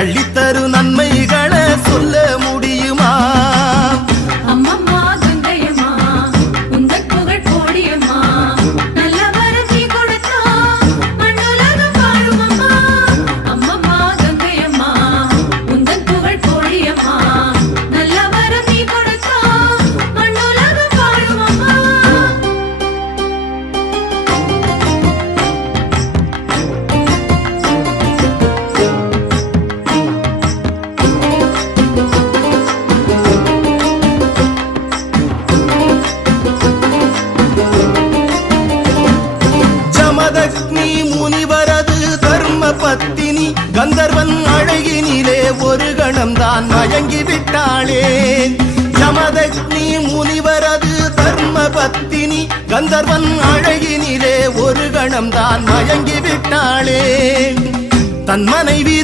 அள்ளித்தரு நன்மைகளை சொல்ல முடியுமா? அம்மம்மா கங்கையம்மா உந்தன் புகழ் கோடியம்மா நல்ல வரம் நீ கொடுத்தா மண்ணுலகம் வாழும் அம்மா. அம்மம்மா கங்கையம்மா உந்தன் புகழ் கோடியம்மா நல்ல வரம் நீ கொடுத்தா மண்ணுலகம் வாழும் அம்மா. ஜமதக்னி முனிவரது தர்ம பத்தினி கந்தர்வன் அழகினிலே ஒரு கணம்தான் மயங்கி விட்டாளே. ஜமதக்னி முனிவரது தர்ம பத்தினி கந்தர்வன் அழகினிலே ஒரு கணம்தான் மயங்கி விட்டாளே. தன் மனைவி